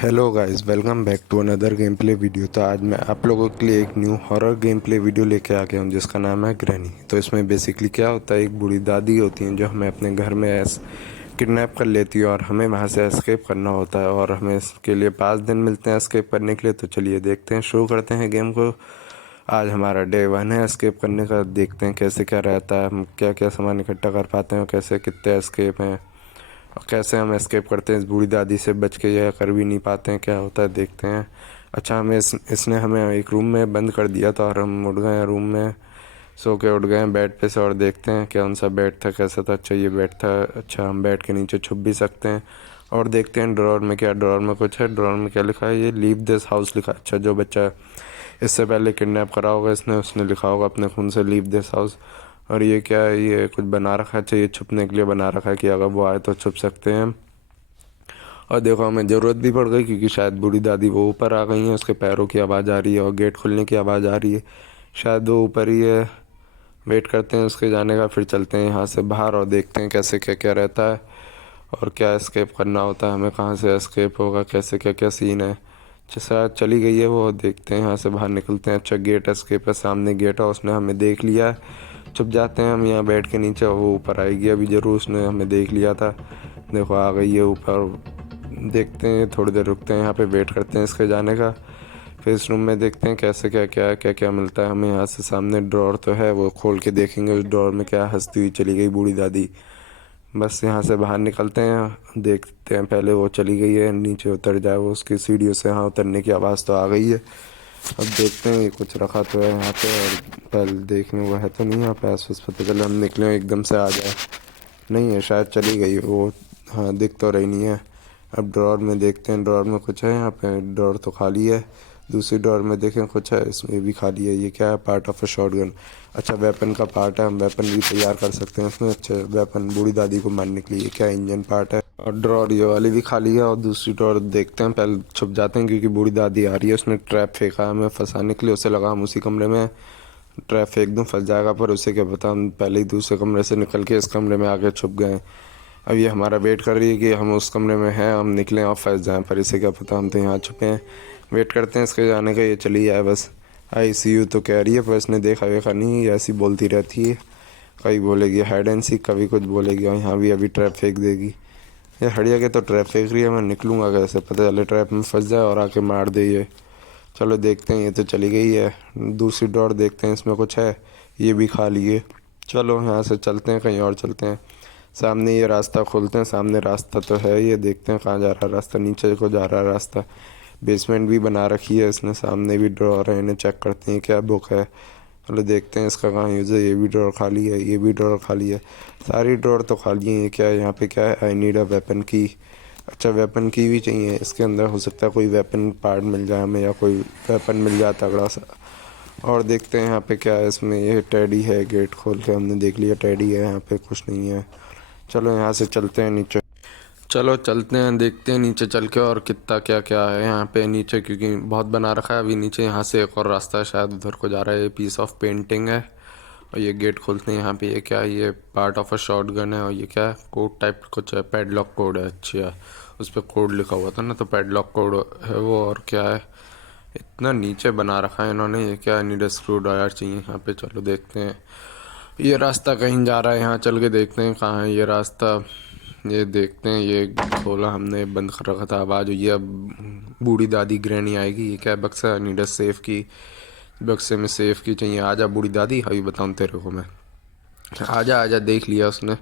Hello guys, welcome back to another game play video. तो आज मैं आप लोगों के लिए एक new horror game play video लेके आ गया हूँ जिसका नाम है ग्रैनी। तो इसमें बेसिकली क्या होता है, एक बूढ़ी दादी होती हैं जो हमें अपने घर में किडनैप कर लेती है और हमें वहाँ से एस्केप करना होता है और हमें इसके लिए 5 दिन मिलते हैं एस्केप करने के लिए। तो चलिए देखते हैं, शुरू करते हैं गेम को। आज हमारा डे 1 है एस्केप करने का। देखते हैं कैसे क्या रहता है, हम क्या क्या सामान इकट्ठा कर पाते हैं और कैसे कितने एस्केप हैं और कैसे हम एस्केप करते हैं इस बूढ़ी दादी से बच के, या कर भी नहीं पाते हैं, क्या होता है देखते हैं। अच्छा, इसने हमें एक रूम में बंद कर दिया था और हम उठ गए हैं रूम में, सो के उठ गए हैं बेड पे से। और देखते हैं कौन सा बेड था, कैसा था। अच्छा, ये बेड था। अच्छा, हम बेड के नीचे छुप भी सकते हैं। और देखते हैं ड्रॉर में क्या, ड्रॉर में कुछ है। ड्रॉर में क्या लिखा है, ये लीव दिस हाउस लिखा है। अच्छा, जो बच्चा इससे पहले किडनैप करा होगा इसने, उसने लिखा होगा अपने खून से लीव दिस हाउस। और ये क्या है, ये कुछ बना रखा है। अच्छा, ये छुपने के लिए बना रखा है कि अगर वो आए तो छुप सकते हैं हम। और देखो, हमें ज़रूरत भी पड़ गई क्योंकि शायद बूढ़ी दादी वो ऊपर आ गई हैं, उसके पैरों की आवाज़ आ रही है और गेट खुलने की आवाज़ आ रही है। शायद वो ऊपर ही है। वेट करते हैं उसके जाने का, फिर चलते हैं यहाँ से बाहर और देखते हैं कैसे क्या क्या रहता है और क्या एस्केप करना होता है हमें, कहाँ से एस्केप होगा, कैसे क्या क्या सीन है। अच्छा, शायद चली गई है वो, देखते हैं यहाँ से बाहर निकलते हैं। अच्छा, गेट एस्केप है, सामने गेट है, उसने हमें देख लिया है। छुप जाते हैं हम यहाँ बेड के नीचे, वो ऊपर आएगी अभी ज़रूर, उसने हमें देख लिया था। देखो आ गई है ऊपर। देखते हैं, थोड़ी देर रुकते हैं यहाँ पे, वेट करते हैं इसके जाने का। फिर इस रूम में देखते हैं कैसे क्या क्या क्या क्या मिलता है हमें। यहाँ से सामने ड्रॉर तो है, वो खोल के देखेंगे उस ड्रॉर में क्या। हंसती हुई चली गई बूढ़ी दादी। बस यहाँ से बाहर निकलते हैं, देखते हैं। पहले वो चली गई है, नीचे उतर जाए वो उसकी सीढ़ियों से। हाँ, उतरने की आवाज़ तो आ गई है। अब देखते हैं, ये कुछ रखा तो है यहाँ पे, और पहले देखने वो है तो नहीं यहाँ पे आस-पास, पता चले हम निकले एकदम से आ जाए। नहीं है, शायद चली गई वो। हाँ, दिख तो रही नहीं है। अब ड्रॉर में देखते हैं, ड्रॉर में कुछ है यहाँ पे। ड्रॉर तो खाली है। दूसरी ड्रॉर में देखें कुछ है, इसमें भी खाली है। ये क्या है, पार्ट ऑफ अ शॉटगन। अच्छा, वेपन का पार्ट है, हम वेपन भी तैयार कर सकते हैं इसमें। अच्छा, वेपन बूढ़ी दादी को मारने के लिए। क्या इंजन पार्ट है। और ड्रॉर ये वाली भी खाली है। और दूसरी ड्रॉर देखते हैं, पहले छुप जाते हैं क्योंकि बूढ़ी दादी आ रही है। उसने ट्रैप फेंका है हमें फंसाने के लिए, उसे लगा हम उसी कमरे में ट्रैप फेंक दूँ फंस जाएगा, पर उसे क्या पता हम पहले ही दूसरे कमरे से निकल के इस कमरे में आके छुप गए। अब ये हमारा वेट कर रही है कि हम उस कमरे में हैं, हम निकलें और फंस जाएं, पर इसे क्या पता हम तो यहाँ छुपे हैं। वेट करते हैं इसके जाने का, ये चली जाए बस। ICU तो कह रही है, पर इसने देखा वेखा नहीं, ऐसी बोलती रहती है। कभी बोलेगी हाइड एंड सीक, कभी कुछ बोलेगी, और यहाँ भी अभी ट्रैप फेंक देगी। ये हड़िया के तो ट्रैप फेंक रही है, मैं निकलूँगा कैसे, पता चले ट्रैप में फंस जाए और आके मार दे ये। चलो देखते हैं, ये तो चली गई है। दूसरी डोर देखते हैं, इसमें कुछ है। ये भी खाली है। चलो यहाँ से चलते हैं, कहीं और चलते हैं। सामने ये रास्ता खोलते हैं, सामने रास्ता तो है, ये देखते हैं कहाँ जा रहा है रास्ता। नीचे को जा रहा है रास्ता। बेसमेंट भी बना रखी है इसने, सामने भी ड्रॉर है, इन्हें चेक करते हैं क्या बुक है। चलो देखते हैं इसका कहाँ यूज़ है। ये भी ड्रॉर खाली है, ये भी ड्रॉर खाली है, सारी ड्रॉर तो खाली है। ये क्या है यहाँ पे, क्या है, आई नीड अ वेपन की। अच्छा, वेपन की भी चाहिए इसके अंदर, हो सकता है कोई वेपन पार्ट मिल जाए हमें, या कोई वेपन मिल जाए तगड़ा सा। और देखते हैं यहाँ पे क्या है, इसमें ये टेडी है। गेट खोल के हमने देख लिया, टेडी है यहाँ पे, कुछ नहीं है। चलो यहाँ से चलते हैं नीचे। चलो चलते हैं, देखते हैं नीचे चल के और कितना क्या क्या है यहाँ पे नीचे, क्योंकि बहुत बना रखा है अभी नीचे। यहाँ से एक और रास्ता है, शायद उधर को जा रहा है। ये पीस ऑफ पेंटिंग है। और ये गेट खोलते हैं यहाँ पे। ये क्या है, ये part of a shot gun है। और ये क्या है, कोड टाइप कुछ है, पैडलॉक कोड है। अच्छा, उस पर कोड लिखा हुआ था ना, तो पैडलॉक कोड है वो। और क्या है, इतना नीचे बना रखा है इन्होंने। ये क्या है, नीड स्क्रू ड्रायर चाहिए यहाँ पे। चलो देखते हैं, ये रास्ता कहीं जा रहा है, यहाँ चल के देखते हैं कहाँ है ये रास्ता। ये देखते हैं, ये खोला हमने, बंद कर रखा था, आवाज़ हुई है। अब बूढ़ी दादी ग्रैनी आएगी। ये क्या है, बक्सा, नीड सेफ की। बक्से में सेफ की चाहिए। आजा बूढ़ी दादी, अभी बताऊँ तेरे को मैं। आजा आजा, देख लिया उसने,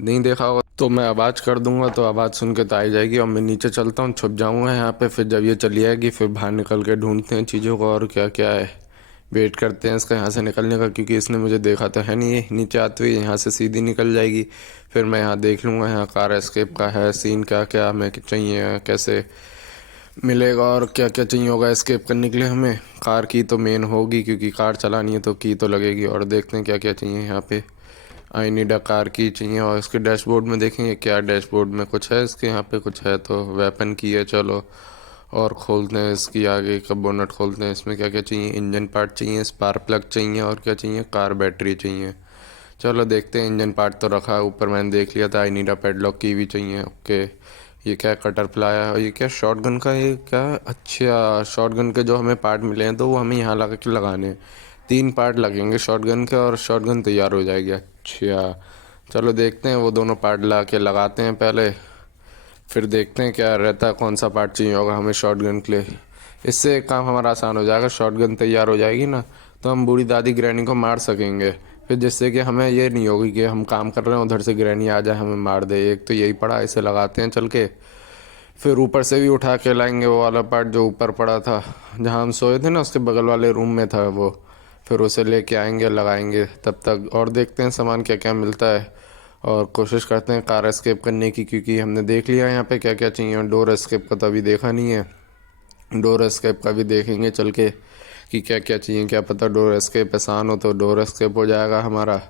नहीं देखा होगा तो मैं आवाज़ कर दूंगा, तो आवाज़ सुन के तो आ जाएगी। और मैं नीचे चलता हूँ, छुप जाऊंगा यहाँ पे। फिर जब ये चली आएगी, फिर बाहर निकल के ढूंढते हैं चीज़ों को और क्या क्या है। वेट करते हैं इसका यहाँ से निकलने का, क्योंकि इसने मुझे देखा तो है नहीं। ये नीचे आते हुए यहाँ से सीधी निकल जाएगी। फिर मैं यहाँ देख लूँगा, यहाँ कार एस्केप का है सीन, क्या क्या हमें चाहिए, कैसे मिलेगा और क्या क्या चाहिए होगा एस्केप करने के लिए हमें। कार की तो मेन होगी, क्योंकि कार चलानी है तो की तो लगेगी। और देखते हैं क्या क्या चाहिए यहाँ पे। आई नीड अ कार की चाहिए। और इसके डैशबोर्ड में देखेंगे क्या, डैशबोर्ड में कुछ है इसके, यहाँ पे कुछ है तो वेपन की है। चलो और खोलते हैं इसकी आगे का बोनट, खोलते हैं। इसमें क्या क्या चाहिए, इंजन पार्ट चाहिए, स्पार्क प्लग चाहिए, और क्या चाहिए, कार बैटरी चाहिए। चलो देखते हैं, इंजन पार्ट तो रखा है ऊपर, मैंने देख लिया था। आई नीड अ पेडलॉक की भी चाहिए, ओके। ये क्या कटर प्लाया और ये क्या शॉटगन का, ये क्या। अच्छा, शॉटगन के जो हमें पार्ट मिले हैं तो वो हमें यहाँ लगा के लगाने हैं। 3 पार्ट लगेंगे शॉटगन के और शॉटगन तैयार हो जाएगी। अच्छा, चलो देखते हैं, वो दोनों पार्ट ला के लगाते हैं पहले, फिर देखते हैं क्या रहता है, कौन सा पार्ट चाहिए होगा हमें शॉटगन के लिए। इससे काम हमारा आसान हो जाएगा। शॉटगन तैयार हो जाएगी ना, तो हम बूढ़ी दादी ग्रैनी को मार सकेंगे। फिर जिससे कि हमें ये नहीं होगी कि हम काम कर रहे हैं उधर से ग्रैनी आ जाए हमें मार दे। एक तो यही पड़ा, इसे लगाते हैं चल के। फिर ऊपर से भी उठा के लाएंगे वो वाला पार्ट जो ऊपर पड़ा था, जहाँ हम सोए थे ना, उसके बगल वाले रूम में था वो। फिर उसे लेके आएंगे, लगाएंगे। तब तक और देखते हैं सामान क्या क्या मिलता है, और कोशिश करते हैं कार एस्केप करने की, क्योंकि हमने देख लिया यहाँ पे क्या क्या चाहिए। डोर एस्केप का तो अभी देखा नहीं है, डोर एस्केप का भी देखेंगे चल के कि क्या क्या चाहिए। क्या पता डोर एस्केप आसान हो तो डोर एस्केप हो जाएगा हमारा।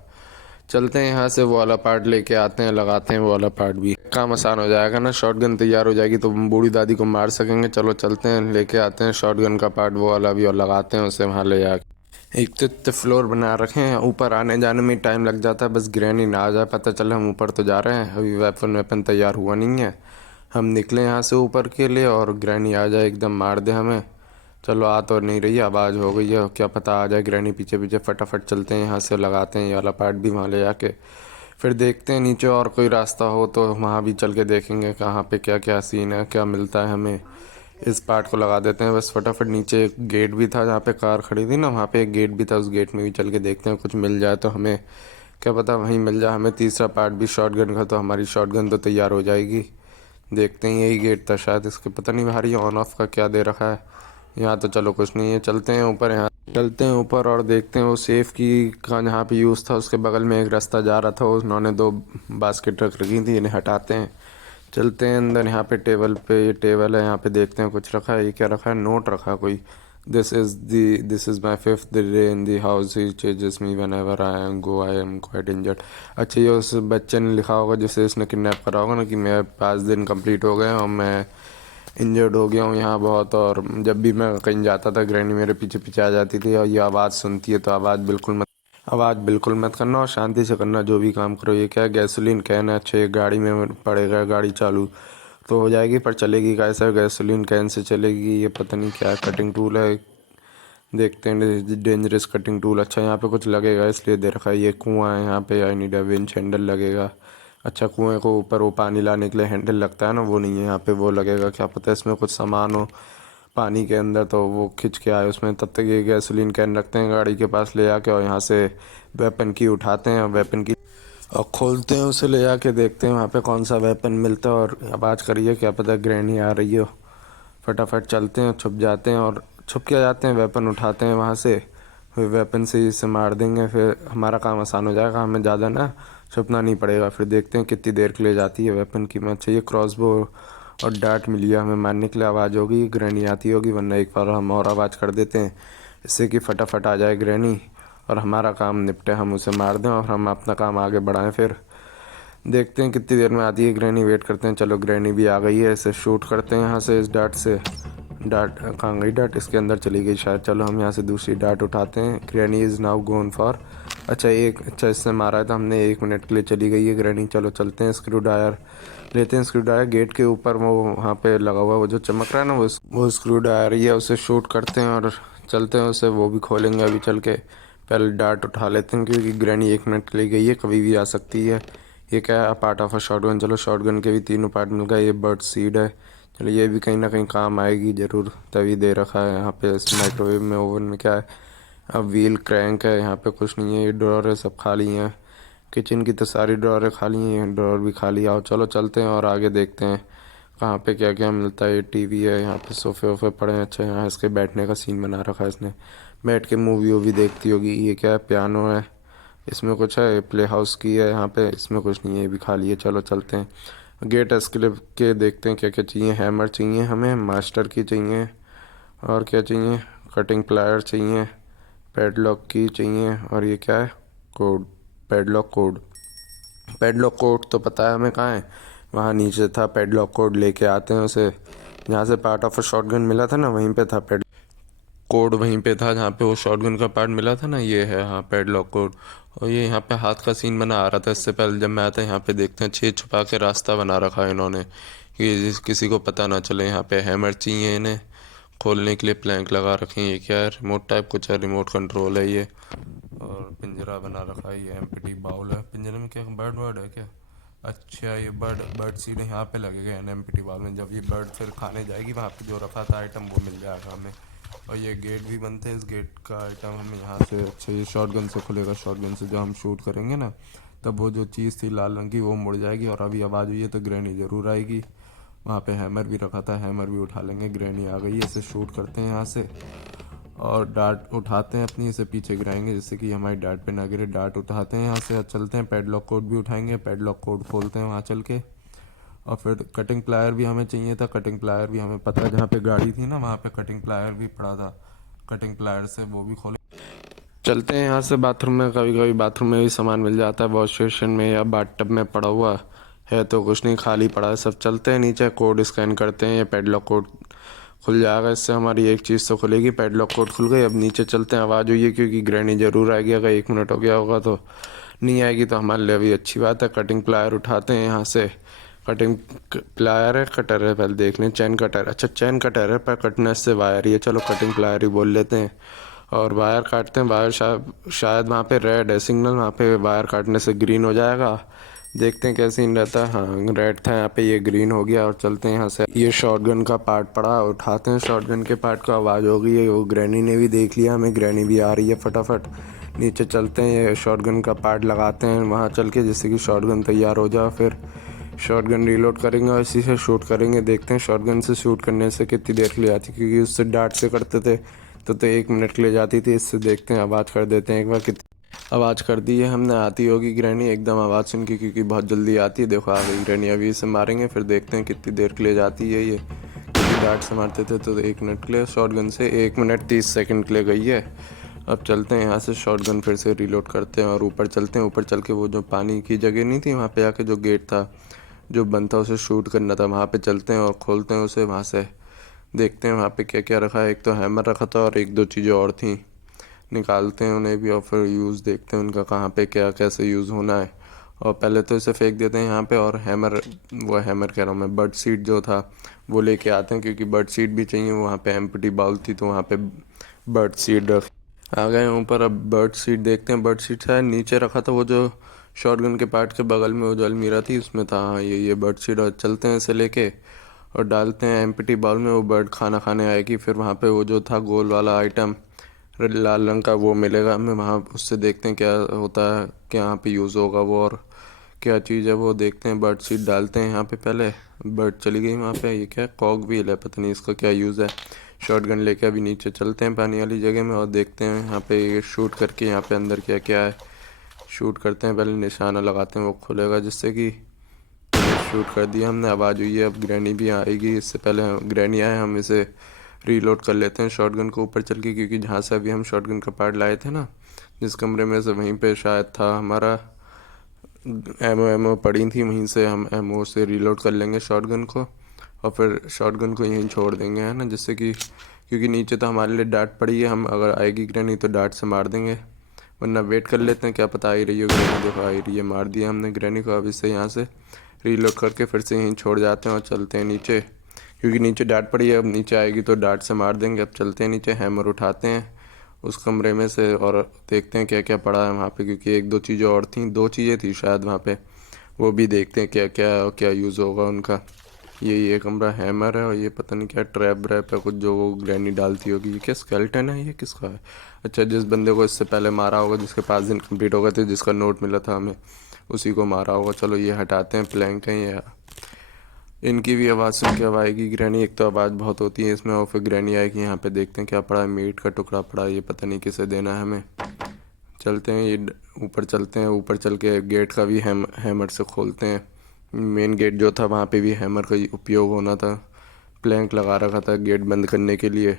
चलते हैं यहाँ से, वो वाला पार्ट लेके आते हैं, लगाते हैं वो वाला पार्ट भी, काम आसान हो जाएगा ना। शॉटगन तैयार हो जाएगी तो हम बूढ़ी दादी को मार सकेंगे। चलो चलते हैं, लेके आते हैं शॉटगन का पार्ट वो वाला भी, और लगाते हैं उसे वहाँ ले जाके। एक तो इतने फ्लोर बना रखे हैं, ऊपर आने जाने में टाइम लग जाता है, बस ग्रैनी ना आ जाए पता चले हम ऊपर तो जा रहे हैं, अभी वेपन तैयार हुआ नहीं है। हम निकले यहाँ से ऊपर के लिए और ग्रैनी आ जाए एकदम मार दे हमें। चलो आ तो नहीं रही, आवाज़ हो गई है, क्या पता आ जाए ग्रैनी पीछे पीछे। फटाफट चलते हैं यहाँ से, लगाते हैं ये वाला पार्ट भी वहाँ ले जाके। फिर देखते हैं नीचे और कोई रास्ता हो तो वहाँ भी चल के देखेंगे कहाँ पे क्या क्या सीन है, क्या मिलता है हमें। इस पार्ट को लगा देते हैं बस फटाफट। नीचे एक गेट भी था जहाँ पे कार खड़ी थी ना, वहाँ पे एक गेट भी था, उस गेट में भी चल के देखते हैं कुछ मिल जाए तो हमें, क्या पता वहीं मिल जाए हमें तीसरा पार्ट भी शॉटगन का, तो हमारी शॉटगन तो तैयार हो जाएगी। देखते हैं, यही गेट था शायद, इसके पता नहीं बाहर ये ऑन ऑफ का क्या दे रखा है। यहाँ तो चलो कुछ नहीं है, चलते हैं ऊपर। यहाँ चलते हैं ऊपर और देखते हैं वो सेफ की का जहाँ पे यूज़ था उसके बगल में एक रास्ता जा रहा था, उन्होंने 2 बास्केट रख रखी थी, इन्हें हटाते हैं। चलते हैं अंदर। यहाँ पे टेबल पे, ये टेबल है, यहाँ पे देखते हैं कुछ रखा है। ये क्या रखा है, नोट रखा है कोई। This is my 5th day in the house, he changes me when ever I am go, I am quite injured. अच्छा, ये उस बच्चे ने लिखा होगा जिसे इसने किडनैप करा होगा ना, कि मेरे 5 दिन कंप्लीट हो गए हैं और मैं इंजर्ड हो गया हूँ यहाँ बहुत, और जब भी मैं कहीं जाता था ग्रैनी मेरे पीछे पीछे आ जाती थी, और ये आवाज़ सुनती है तो आवाज़ बिल्कुल मत करना और शांति से करना जो भी काम करो। ये क्या है, गैसोलीन कैन है। अच्छा, ये गाड़ी में पड़ेगा, गाड़ी चालू तो हो जाएगी पर चलेगी कैसे, गैसोलीन कैन से चलेगी। ये पता नहीं क्या कटिंग टूल है, देखते हैं। Dangerous cutting tool. अच्छा, यहाँ पे कुछ लगेगा इसलिए दे रखा है। ये कुआं है यहाँ पे, I need a winch handle लगेगा। अच्छा, कुएं को ऊपर वो पानी लाने के लिए हैंडल लगता है ना, वो नहीं है यहाँ पे, वो लगेगा। क्या पता इसमें कुछ सामान हो पानी के अंदर तो वो खिंच के आए उसमें। तब तक ये गैसोलीन कैन रखते हैं गाड़ी के पास ले जाके, और यहाँ से वेपन की उठाते हैं, वेपन की और खोलते हैं, उसे ले जाके देखते हैं वहाँ पे कौन सा वेपन मिलता है। और आवाज़ करिए, क्या पता ग्रैनी आ रही हो। फटाफट चलते हैं, छुप जाते हैं और छुप के जाते हैं, वेपन उठाते हैं वहाँ से, फिर वेपन से इसे मार देंगे, फिर हमारा काम आसान हो जाएगा, हमें ज़्यादा ना छुपना नहीं पड़ेगा। फिर देखते हैं कितनी देर के लिए जाती है वेपन की। मैं चाहिए क्रॉसबो और डार्ट मिली है हमें मारने के लिए। आवाज़ होगी, ग्रैनी आती होगी, वरना एक बार हम और आवाज़ कर देते हैं इससे कि फटाफट आ जाए ग्रैनी और हमारा काम निपटे, हम उसे मार दें और हम अपना काम आगे बढ़ाएं। फिर देखते हैं कितनी देर में आती है ग्रैनी, वेट करते हैं। चलो ग्रैनी भी आ गई है, इसे शूट करते हैं यहाँ से इस डार्ट से। डार्ट कहाँ गई, डार्ट इसके अंदर चली गई शायद। चलो हम यहाँ से दूसरी डार्ट उठाते हैं। Granny is now gone for, अच्छा इससे मारा है तो हमने 1 मिनट के लिए चली गई है ग्रैनी। चलो चलते हैं, स्क्रू ड्रायर लेते हैं। स्क्रू ड्रायर गेट के ऊपर वो वहाँ पे लगा हुआ है, वो जो चमक रहा है ना, वो स्क्रू ड्रायर ही है, उसे शूट करते हैं और चलते हैं, उसे वो भी खोलेंगे अभी चल के। पहले डार्ट उठा लेते हैं क्योंकि ग्रैनी 1 मिनट के लिए गई है, कभी भी आ सकती है। ये क्या है, पार्ट ऑफ अ शॉटगन। चलो शॉटगन के भी 3 पार्ट मिल गए। ये बर्ड सीड है, चलो ये भी कहीं ना कहीं काम आएगी ज़रूर, तभी दे रखा है यहाँ पे माइक्रोवेव में, ओवन में। क्या है, अब व्हील क्रैंक है, यहाँ पे कुछ नहीं है। ये ड्रॉर है, सब खाली हैं। किचन की तो सारी ड्रॉरें खाली हैं, ड्रॉर भी खाली। आओ चलो चलते हैं और आगे देखते हैं कहाँ पे क्या क्या मिलता है। ये टीवी है, यहाँ पे सोफे वोफे पड़े हैं। अच्छा, यहाँ इसके बैठने का सीन बना रखा है इसने, बैठ के मूवी वूवी देखती होगी। ये क्या है, पियानो है, इसमें कुछ है। प्ले हाउस की है यहाँ पे, इसमें कुछ नहीं है, ये भी खाली है। चलो चलते हैं, गेट एस्केलेप के देखते हैं क्या क्या चाहिए। हैमर चाहिए हमें, मास्टर की चाहिए, और क्या चाहिए, कटिंग प्लायर चाहिए, पैडलॉक की चाहिए, और ये क्या है, code, padlock code. Padlock code तो पता है हमें कहाँ है, वहाँ नीचे था पैडलॉक कोड, लेके आते हैं उसे। जहाँ से पार्ट ऑफ अ शॉटगन मिला था ना, वहीं पे था पैड कोड, वहीं पे था जहाँ पे वो शॉटगन का पार्ट मिला था ना। ये है हाँ पैडलॉक कोड। और ये यहाँ पे हाथ का सीन बना आ रहा था इससे पहले जब मैं आया था। यहाँ पे देखते हैं 6 छुपा के रास्ता बना रखा है इन्होंने। कि किसी को पता ना चले। यहाँ पे हैमर चाहिए इन्हें खोलने के लिए, प्लैंक लगा रखे हैं। ये क्या है, रिमोट टाइप कुछ है, रिमोट कंट्रोल है ये। और पिंजरा बना रखा है, ये एम्प्टी बाउल है। पिंजरे में क्या बर्ड वर्ड है क्या? अच्छा, ये बर्ड सीड यहाँ पे लगेगा एम्प्टी बाउल में। जब ये बर्ड फिर खाने जाएगी, वहाँ पे जो रखा था आइटम वो मिल जाएगा हमें। और ये गेट भी बनते हैं, इस गेट का आइटम हमें यहाँ से, अच्छा ये शॉटगन से खुलेगा। शॉटगन से जब हम शूट करेंगे ना, तब वो जो चीज़ थी लाल रंग की वो मुड़ जाएगी। और अभी आवाज़ हुई है तो ग्रैनी ज़रूर आएगी। वहाँ पे हैमर भी रखा था, हैमर भी उठा लेंगे। ग्रैनी आ गई है, इसे शूट करते हैं यहाँ से। और डार्ट उठाते हैं अपनी, इसे पीछे गिराएंगे जिससे कि हमारी डार्ट पे ना गिरे। डार्ट उठाते हैं यहाँ से, चलते हैं। पैडलॉक कोड भी उठाएंगे, पैडलॉक कोड खोलते हैं वहाँ चल के। और फिर कटिंग प्लायर भी हमें चाहिए था। कटिंग प्लायर भी हमें पता है, जहाँ पे गाड़ी थी ना वहाँ पे कटिंग प्लायर भी पड़ा था। कटिंग प्लायर से वो भी खोले। चलते हैं यहाँ से बाथरूम में। कभी कभी बाथरूम में भी सामान मिल जाता है, वॉश बेसिन में या बाथटब में पड़ा हुआ है तो कुछ नहीं, खाली पड़ा है सब। चलते हैं नीचे, कोड स्कैन करते हैं। ये पैडलॉक कोड खुल जाएगा, इससे हमारी एक चीज़ तो खुलेगी। पैडलॉक कोड खुल गई। अब नीचे चलते हैं। आवाज़ हुई है क्योंकि ग्रैनी ज़रूर आएगी। अगर 1 मिनट हो गया होगा तो नहीं आएगी तो हमारे लिए भी अच्छी बात है। कटिंग प्लायर उठाते हैं यहाँ से। कटिंग प्लायर है, कटर है, पहले देख लें। चैन कटर, अच्छा चैन कटर है, पर कटने से वायर ही है। चलो कटिंग प्लायर ही बोल लेते हैं। और वायर काटते हैं। वायर शायद वहाँ पे रेड है सिग्नल, वहाँ पे वायर काटने से ग्रीन हो जाएगा। देखते हैं कैसे सीन रहता है। हाँ रेड था यहाँ पे, ये ग्रीन हो गया। और चलते हैं यहाँ से। ये शॉटगन का पार्ट पड़ा, उठाते हैं शॉटगन के पार्ट को। आवाज़ हो गई है, वो ग्रैनी ने भी देख लिया हमें। ग्रैनी भी आ रही है फटाफट। नीचे चलते हैं, ये शॉटगन का पार्ट लगाते हैं वहाँ चल के, जिससे कि शॉटगन तैयार हो जाए। फिर शॉटगन रीलोड करेंगे और इसी से शूट करेंगे। देखते हैं शॉटगन से शूट करने से कितनी देर के लिए आती, क्योंकि उससे डार्ट से करते थे तो 1 मिनट के लिए जाती थी। इससे देखते हैं, आवाज़ कर देते हैं एक बार। कितनी आवाज़ कर दी है हमने, आती होगी ग्रैनी एकदम आवाज़ सुन के, क्योंकि बहुत जल्दी आती है। देखो आ गई ग्रैनी। अभी इसे मारेंगे, फिर देखते हैं कितनी देर के लिए जाती है ये। क्योंकि डार्ट से मारते थे तो 1 मिनट के लिए, शॉटगन से 1 मिनट 30 सेकंड के लिए गई है। अब चलते हैं यहाँ से, शॉटगन फिर से रीलोड करते हैं और ऊपर चलते हैं। ऊपर चल के वो जो पानी की जगह नहीं थी, वहाँ पे आके जो गेट था जो बंद था उसे शूट करना था, वहाँ पे चलते हैं और खोलते हैं उसे। वहाँ से देखते हैं वहाँ पे क्या क्या रखा है। एक तो हैमर रखा था और एक दो चीज़ें और थी, निकालते हैं उन्हें भी। और फिर यूज़ देखते हैं उनका, कहाँ पे क्या कैसे यूज़ होना है। और पहले तो इसे फेंक देते हैं यहाँ पे। और हैमर, वो हैमर कह रहा हूँ मैं, बर्ड सीट जो था वो लेके आते हैं, क्योंकि बर्ड सीट भी चाहिए। वहाँ पे एम्प्टी बाउल थी तो वहाँ पे बर्ड सीट आ गए हैं ऊपर। अब बर्ड सीट देखते हैं। बर्ड सीट शायद नीचे रखा था, वो जो शॉटगन के पार्ट के बगल में वो जो अलमीरा थी उसमें था। हाँ ये बर्ड सीट। और चलते हैं इसे लेके और डालते हैं एम्प्टी बाउल में। वो बर्ड खाना खाने आएगी। फिर वहाँ पे वो जो था गोल वाला आइटम लाल रंग का, वो मिलेगा हमें वहाँ। उससे देखते हैं क्या होता है, क्या यहाँ पे यूज़ होगा वो, और क्या चीज़ है वो देखते हैं। बर्ड सीट डालते हैं यहाँ पे पहले। बर्ड चली गई वहाँ पे। ये क्या कॉक व्हील है, पता नहीं इसका क्या यूज़ है। शॉटगन लेके अभी नीचे चलते हैं पानी वाली जगह में और देखते हैं यहाँ पे ये शूट करके यहाँ पे अंदर क्या क्या है। शूट करते हैं पहले, निशाना लगाते हैं, वो खुलेगा जिससे कि शूट कर दिया हमने। आवाज़ हुई है, अब ग्रैनी भी आएगी। इससे पहले ग्रैनी आए हम इसे रीलोड कर लेते हैं शॉटगन को ऊपर चल के, क्योंकि जहाँ से अभी हम शॉटगन का पार्ट लाए थे ना जिस कमरे में से, वहीं पे शायद था हमारा एमओ पड़ी थी। वहीं से हम एमओ से रीलोड कर लेंगे शॉटगन को और फिर शॉटगन को यहीं छोड़ देंगे, है ना, जिससे कि क्योंकि नीचे तो हमारे लिए डार्ट पड़ी है। हम अगर आएगी ग्रैनी तो डार्ट से मार देंगे, वरना वेट कर लेते हैं, क्या पता आ ही रही हो ग्रैनी। देखो आ ही रही है, मार दिया हमने ग्रैनी को। अब इसे यहाँ से रीलोड करके फिर से यहीं छोड़ जाते हैं और चलते हैं नीचे, क्योंकि नीचे डार्ट पड़ी है। अब नीचे आएगी तो डार्ट से मार देंगे। अब चलते हैं नीचे, हैमर उठाते हैं उस कमरे में से और देखते हैं क्या क्या पड़ा है वहाँ पे, क्योंकि एक दो चीज़ें और थी, दो चीज़ें थी शायद वहाँ पे, वो भी देखते हैं क्या क्या और क्या यूज़ होगा उनका। ये कमरा हैमर है और ये पता नहीं क्या ट्रैप व्रैप है कुछ जो वो ग्रैनी डालती होगी। ये क्या स्केलेटन है, ये किसका है? अच्छा, जिस बंदे को इससे पहले मारा होगा, जिसके 5 दिन कंप्लीट हो गए थे, जिसका नोट मिला था हमें, उसी को मारा होगा। चलो ये हटाते हैं, प्लैंक है ये। इनकी भी आवाज़ सुन के अब आएगी ग्रैनी। एक तो आवाज़ बहुत होती है इसमें, और फिर ग्रैनी आएगी। यहाँ पे देखते हैं क्या पड़ा है, मीट का टुकड़ा पड़ा है, ये पता नहीं किसे देना है हमें। चलते हैं ये ऊपर चलते हैं। ऊपर चल के गेट का भी हैमर से खोलते हैं। मेन गेट जो था वहाँ पे भी हैमर का उपयोग होना था, प्लैंक लगा रखा था गेट बंद करने के लिए।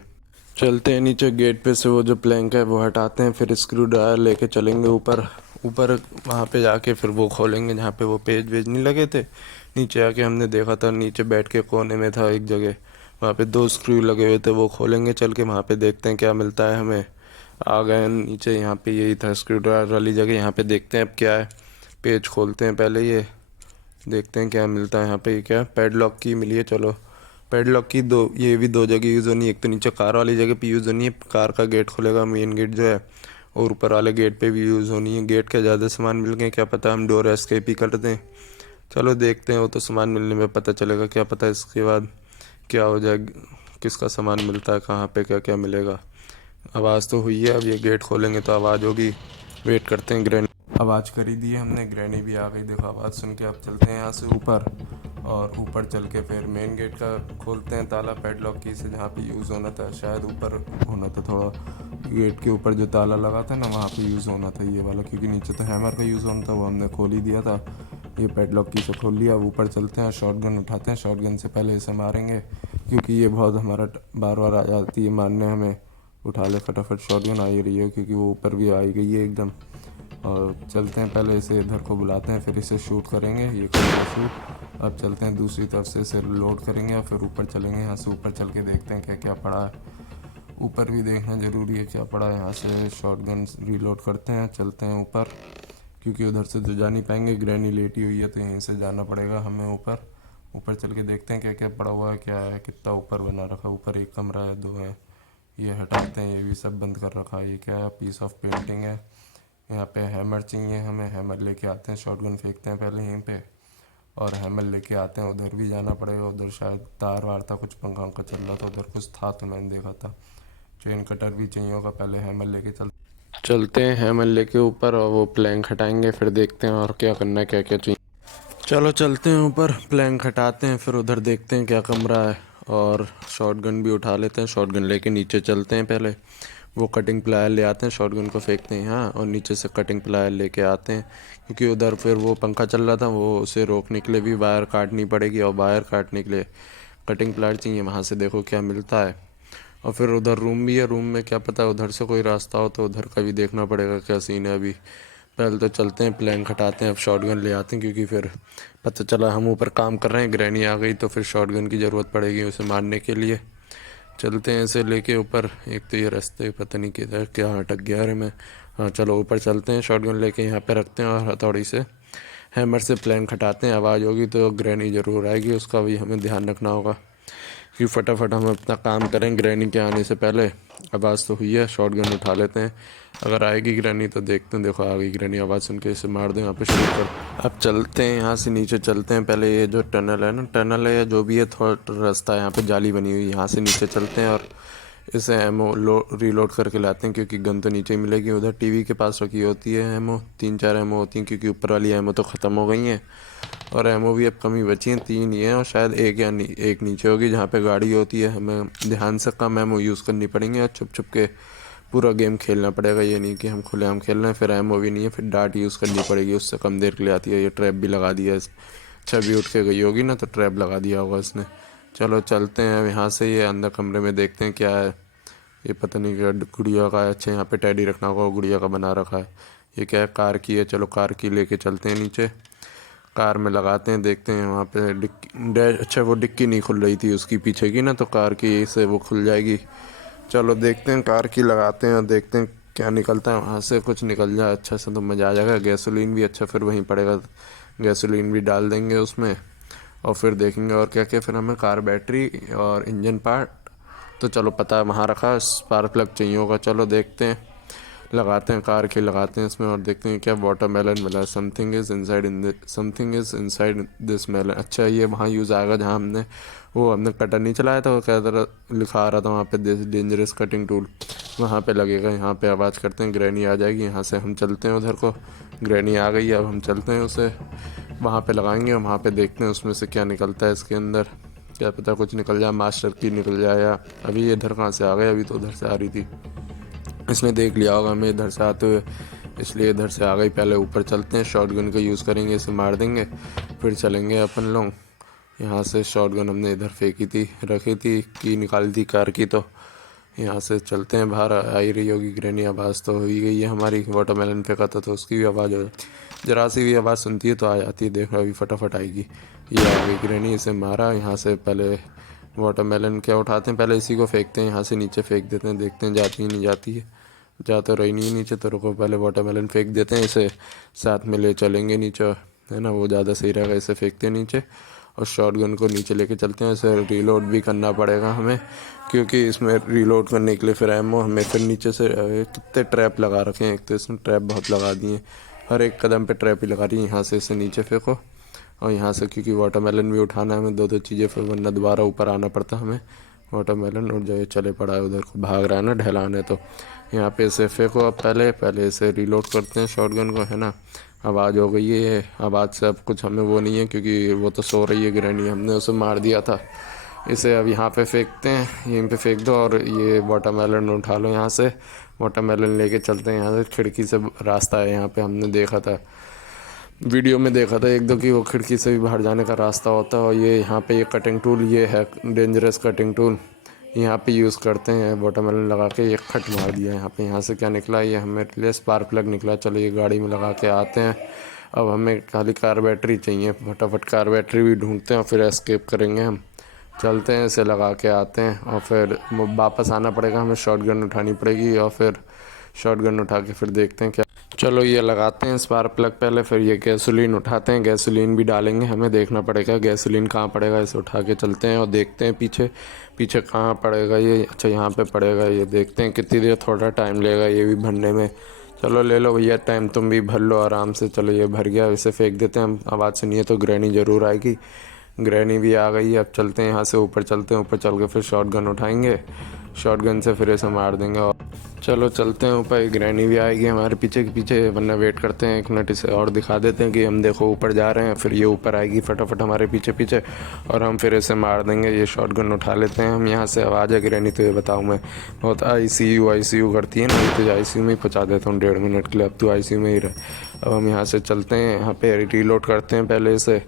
चलते हैं नीचे, गेट पे से वो जो प्लैंक है वो हटाते हैं, फिर स्क्रू ड्रायर लेके चलेंगे ऊपर। ऊपर वहाँ पे जाके फिर वो खोलेंगे जहाँ पे वो पेज वेज नहीं लगे थे। नीचे आके हमने देखा था, नीचे बैठ के कोने में था एक जगह, वहाँ पे 2 स्क्रू लगे हुए थे, वो खोलेंगे चल के। वहाँ पे देखते हैं क्या मिलता है हमें। आ गए नीचे, यहाँ पे यही था स्क्रू ड्राइवर वाली जगह। यहाँ पे देखते हैं अब क्या है। पेज खोलते हैं पहले, ये देखते हैं क्या मिलता है यहाँ पे। क्या पैडलॉक की मिली है, चलो। पैडलॉक की दो, ये भी दो जगह यूज़ होनी है। एक तो नीचे कार वाली जगह पे यूज़ होनी है, कार का गेट खुलेगा मेन गेट जो है, और ऊपर वाले गेट पे भी यूज़ होनी है। गेट के ज़्यादा सामान मिल गए, क्या पता हम डोर एस्केप ही कर दें। चलो देखते हैं, वो तो सामान मिलने में पता चलेगा, क्या पता इसके बाद क्या हो जाए, किसका सामान मिलता है, कहाँ पे क्या क्या मिलेगा। आवाज़ तो हुई है, अब ये गेट खोलेंगे तो आवाज़ होगी। वेट करते हैं। ग्रैनी आवाज़ करी दी है हमने, ग्रैनी भी आ गई, देखो आवाज़ सुन के। अब चलते हैं यहाँ से ऊपर, और ऊपर चल के फिर मेन गेट का खोलते हैं ताला पैडलॉक की से, जहाँ पे यूज़ होना था। शायद ऊपर होना था थोड़ा, गेट के ऊपर जो ताला लगा था ना, वहाँ पे यूज़ होना था ये वाला, क्योंकि नीचे तो हैमर का यूज़ होना था, वो हमने खोल ही दिया था। ये पैडलॉक की से खोल लिया। अब ऊपर चलते हैं, शॉटगन उठाते हैं। शॉटगन से पहले इसे मारेंगे, क्योंकि ये बहुत हमारा बार बार आ जाती है मारने हमें। उठा ले फटाफट, शॉटगन आ ही रही है, क्योंकि वो ऊपर भी आई गई है एकदम। और चलते हैं, पहले इसे इधर को बुलाते हैं, फिर इसे शूट करेंगे। ये करेंगे शूट। अब चलते हैं दूसरी तरफ से, इसे लोड करेंगे और फिर ऊपर चलेंगे। यहाँ से ऊपर चल के देखते हैं क्या क्या पड़ा है। ऊपर भी देखना ज़रूरी है क्या पड़ा है। यहाँ से शॉटगन रीलोड करते हैं, चलते हैं ऊपर, क्योंकि उधर से तो जा नहीं पाएंगे। ग्रैनी लेटी हुई है तो यहीं से जाना पड़ेगा हमें ऊपर। ऊपर चल के देखते हैं क्या क्या पड़ा हुआ है, क्या है, कितना ऊपर बना रखा है। ऊपर एक कमरा है, दो है, ये हटाते हैं, ये भी सब बंद कर रखा है। ये क्या है, पीस ऑफ पेंटिंग है। यहाँ पे हैमर चाहिए हमें, हैमर लेके आते हैं। शॉटगन फेंकते हैं पहले यहीं पे, और हैमर लेके आते हैं। उधर भी जाना पड़ेगा, उधर शायद तार वार था, कुछ पंखा वंखा चल रहा था उधर, कुछ था तो मैंने देखा था। चेन कटर भी चाहिए होगा, पहले हैमर लेके चलते हैं। हैमर लेके ऊपर, और वो प्लैंक हटाएंगे, फिर देखते हैं और क्या करना है, क्या क्या चाहिए। चलो चलते हैं ऊपर, प्लैंक हटाते हैं, फिर उधर देखते हैं क्या कमरा है। और शॉटगन भी उठा लेते हैं। शॉटगन लेके नीचे चलते हैं, पहले वो कटिंग प्लायर ले आते हैं, शॉटगन को फेंकते हैं यहाँ, और नीचे से कटिंग प्लायर लेके आते हैं, क्योंकि उधर फिर वो पंखा चल रहा था, वो उसे रोकने के लिए भी वायर काटनी पड़ेगी, और वायर काटने के लिए कटिंग प्लायर चाहिए। वहाँ से देखो क्या मिलता है। और फिर उधर रूम भी है, रूम में क्या पता उधर से कोई रास्ता हो, तो उधर का भी देखना पड़ेगा क्या सीन है अभी। पहले तो चलते हैं, प्लैंक हटाते हैं, अब शॉटगन ले आते हैं, क्योंकि फिर पता चला हम ऊपर काम कर रहे हैं, ग्रैनी आ गई तो फिर शॉटगन की ज़रूरत पड़ेगी उसे मारने के लिए। चलते हैं इसे लेके ऊपर। एक तो ये रास्ते पता नहीं किधर क्या अटक गया, अरे मैं। हाँ चलो ऊपर चलते हैं, शॉटगन लेके यहाँ पे रखते हैं, और हथौड़ी से हैमर से प्लैंक हटाते हैं। आवाज़ होगी तो ग्रैनी ज़रूर आएगी, उसका भी हमें ध्यान रखना होगा कि फटाफट हम अपना काम करें ग्रैनी के आने से पहले। आवाज़ तो हुई है, शॉटगन उठा लेते हैं, अगर आएगी ग्रैनी तो देखते हैं। देखो आ गई ग्रैनी, आवाज़ सुन के इसे मार दो यहाँ पे शुरू कर। अब चलते हैं यहाँ से नीचे चलते हैं, पहले ये जो टनल है ना, टनल है या जो भी है, थोड़ा रास्ता है यहाँ पे, जाली बनी हुई, यहाँ से नीचे चलते हैं और इसे एमओ रीलोड करके लाते हैं, क्योंकि गन तो नीचे ही मिलेगी। उधर टीवी के पास रखी होती है एमओ, 3-4 एमओ होती हैं, क्योंकि ऊपर वाली एमओ तो ख़त्म हो गई हैं, और एमओ भी अब कमी बची हैं, 3 ही हैं, और शायद एक नीचे होगी जहाँ पे गाड़ी होती है। हमें ध्यान से कम एमओ यूज़ करनी पड़ेंगी, और छुप छुप के पूरा गेम खेलना पड़ेगा। ये नहीं कि हम खुलेआम खेल रहे हैं, फिर एमओ भी नहीं है, फिर डार्ट यूज़ करनी पड़ेगी, उससे कम देर के लिए आती है। ये ट्रैप भी लगा दिया है, छवि उठ के गई होगी ना, तो ट्रैप लगा दिया होगा इसने। चलो चलते हैं अब यहाँ से, ये अंदर कमरे में देखते हैं क्या है। ये पता नहीं क्या गुड़िया का है, अच्छा यहाँ पे टैडी रखना होगा, गुड़िया का बना रखा है। ये क्या है, कार की है, चलो कार की लेके चलते हैं नीचे, कार में लगाते हैं, देखते हैं वहाँ पे डिक्की डैश। अच्छा वो डिक्की नहीं खुल रही थी उसकी पीछे की ना, तो कार की से वो खुल जाएगी। चलो देखते हैं, कार की लगाते हैं और देखते हैं क्या निकलता है वहाँ से। कुछ निकल जाए अच्छा से तो मज़ा आ जाएगा। गैसोलीन भी अच्छा फिर वहीं पड़ेगा, गैसोलीन भी डाल देंगे उसमें, और फिर देखेंगे और क्या क्या। फिर हमें कार बैटरी और इंजन पार्ट तो चलो पता है वहाँ रखा है, स्पार्क प्लग चाहिए होगा। चलो देखते हैं, लगाते हैं कार की, लगाते हैं इसमें, और देखते हैं क्या वाटरमेलन मिला है। Something is inside this melon. अच्छा ये वहाँ यूज़ आएगा जहाँ हमने कटर नहीं चलाया था, वो क्या तरह लिखा आ रहा था वहाँ पे, डेंजरस कटिंग टूल, वहाँ पे लगेगा। यहाँ पे आवाज़ करते हैं, ग्रैनी आ जाएगी, यहाँ से हम चलते हैं उधर को। ग्रैनी आ गई, अब हम चलते हैं उसे वहाँ पे लगाएंगे, और वहाँ पे देखते हैं उसमें से क्या निकलता है इसके अंदर। क्या पता कुछ निकल जाए, मास्टर की निकल जाए, या अभी इधर कहाँ से आ गए, अभी तो उधर से आ रही थी, इसने देख लिया होगा हमें इधर से आते हुए, इसलिए इधर से आ गई। पहले ऊपर चलते हैं, शॉटगन का यूज़ करेंगे, इसे मार देंगे, फिर चलेंगे अपन लोग। यहाँ से शॉटगन हमने इधर फेंकी थी, रखी थी, की निकाली थी कार की, तो यहाँ से चलते हैं। बाहर आ ही रही होगी ग्रैनी, आवाज़ तो हो ही गई है हमारी। वाटरमेलन फेंका था तो उसकी भी आवाज़ हो जाती, जरा सी भी आवाज़ सुनती है तो आ जाती है। देखो अभी फटाफट आएगी, ये आ गई ग्रैनी, इसे मारा। यहाँ से पहले वाटरमेलन क्या उठाते हैं, पहले इसी को फेंकते हैं, यहाँ से नीचे फेंक देते हैं, देखते हैं जाती ही नहीं जाती है। जा तो रही नहीं नीचे, तो रुको पहले वाटरमेलन फेंक देते हैं, इसे साथ में ले चलेंगे नीचे। है ना, वो ज़्यादा सही रहेगा। इसे फेंकते हैं नीचे और शॉटगन को नीचे लेके चलते हैं। इसे रीलोड भी करना पड़ेगा हमें, क्योंकि इसमें रीलोड करने के लिए फिर एमओ हमें फिर नीचे से कितने ट्रैप लगा रखे हैं। एक तो इसमें ट्रैप बहुत लगा दिए, हर एक कदम पे ट्रैप ही लगा रही है। यहाँ से इसे नीचे फेंको और यहाँ से क्योंकि वाटरमेलन भी उठाना है हमें, दो चीज़ें, फिर वरना दोबारा ऊपर आना पड़ता हमें। वाटरमेलन और जो ये चले पड़ा है उधर को, भाग रहा है ना ढलान है, तो यहाँ पे इसे फेंको। अब पहले इसे रीलोड करते हैं शॉटगन को, है ना। आवाज़ हो गई है, आवाज़ से अब कुछ हमें वो नहीं है, क्योंकि वो तो सो रही है ग्रैनी, हमने उसे मार दिया था। इसे अब यहाँ पे फेंकते हैं, यहीं पे फेंक दो और ये वाटरमेलन उठा लो यहाँ से। वाटरमेलन लेके चलते हैं यहाँ से, खिड़की से रास्ता है यहाँ पे, हमने देखा था वीडियो में, देखा था एक दो कि वो खिड़की से भी बाहर जाने का रास्ता होता है। और ये यहाँ पे ये कटिंग टूल, ये है डेंजरस कटिंग टूल, यहाँ पे यूज़ करते हैं। वाटरमेलन लगा के ये खट मार दिया यहाँ पे। यहाँ से क्या निकला, ये हमें लिए स्पार्क प्लग निकला। चलो ये गाड़ी में लगा के आते हैं। अब हमें खाली कार बैटरी चाहिए, फटाफट कार बैटरी भी ढूंढते हैं और फिर एस्केप करेंगे हम। चलते हैं, इसे लगा के आते हैं और फिर वापस आना पड़ेगा हमें, शॉटगन उठानी पड़ेगी और फिर शॉटगन उठा के फिर देखते हैं क्या। चलो ये लगाते हैं स्पार्क प्लग पहले, फिर ये गैसोलीन उठाते हैं, गैसोलीन भी डालेंगे। हमें देखना पड़ेगा गैसोलीन कहाँ पड़ेगा, इसे उठा के चलते हैं और देखते हैं पीछे पीछे कहाँ पड़ेगा ये। अच्छा यहाँ पे पड़ेगा, ये देखते हैं कितनी देर, थोड़ा टाइम लेगा ये भी भरने में। चलो ले लो भैया टाइम, तुम भी भर लो आराम से। चलो ये भर गया, इसे फेंक देते हैं हम। आवाज़ सुनिए तो ग्रैनी ज़रूर आएगी। ग्रैनी भी आ गई है। अब चलते हैं यहाँ से ऊपर, चलते हैं ऊपर, चल के फिर शॉटगन उठाएंगे, शॉटगन से फिर इसे मार देंगे। और चलो चलते हैं ऊपर, ग्रैनी भी आएगी हमारे पीछे के पीछे, वरना वेट करते हैं 1 मिनट, इसे और दिखा देते हैं कि हम देखो ऊपर जा रहे हैं। फिर ये ऊपर आएगी फटाफट हमारे पीछे पीछे और हम फिर इसे मार देंगे। ये शॉटगन उठा लेते हैं हम यहाँ से। अब आ जाए ग्रैनी तो ये बताऊँ मैं, बहुत आईसीयू करती है ना, ये तो आईसीयू में ही पहुँचा देता हूँ 1.5 मिनट के लिए। अब तो आईसीयू में ही रहे। अब हम यहाँ से चलते हैं, यहाँ पे रीलोड करते हैं पहले इसे।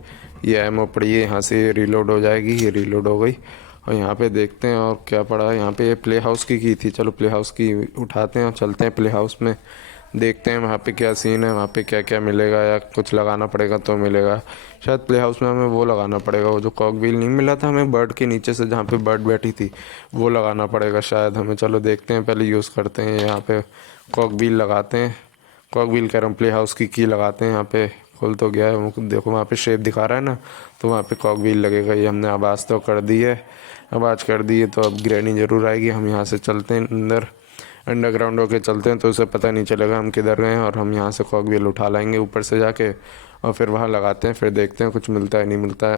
ये एमओ पड़ी है, यहाँ से रीलोड हो जाएगी। ये रीलोड हो गई और यहाँ पे देखते हैं और क्या पड़ा है यहाँ पे। ये प्ले हाउस की थी, चलो प्ले हाउस की उठाते हैं और चलते हैं प्ले हाउस में, देखते हैं वहाँ पे क्या सीन है, वहाँ पे क्या क्या मिलेगा या कुछ लगाना पड़ेगा तो मिलेगा। शायद प्ले हाउस में हमें वो लगाना पड़ेगा, वो जो कॉक व्हील नहीं मिला था हमें बर्ड के नीचे से, जहाँ पे बर्ड बैठी थी, वो लगाना पड़ेगा शायद हमें। चलो देखते हैं, पहले यूज़ करते हैं यहाँ पे कॉक व्हील लगाते हैं। कॉक व्हील कह रहा हूँ, प्ले हाउस की लगाते हैं यहाँ पे। खुल तो गया है, देखो वहाँ पे शेप दिखा रहा है ना, तो वहाँ पे कॉक व्हील लगेगा। ये हमने आवाज़ तो कर दी है, आवाज़ कर दी है, तो अब ग्रैनी ज़रूर आएगी। हम यहाँ से चलते हैं अंदर, अंडरग्राउंड होके चलते हैं तो उसे पता नहीं चलेगा हम किधर गए हैं। और हम यहाँ से कॉक व्हील उठा लाएंगे ऊपर से जाके और फिर वहाँ लगाते हैं, फिर देखते हैं कुछ मिलता है नहीं मिलता है।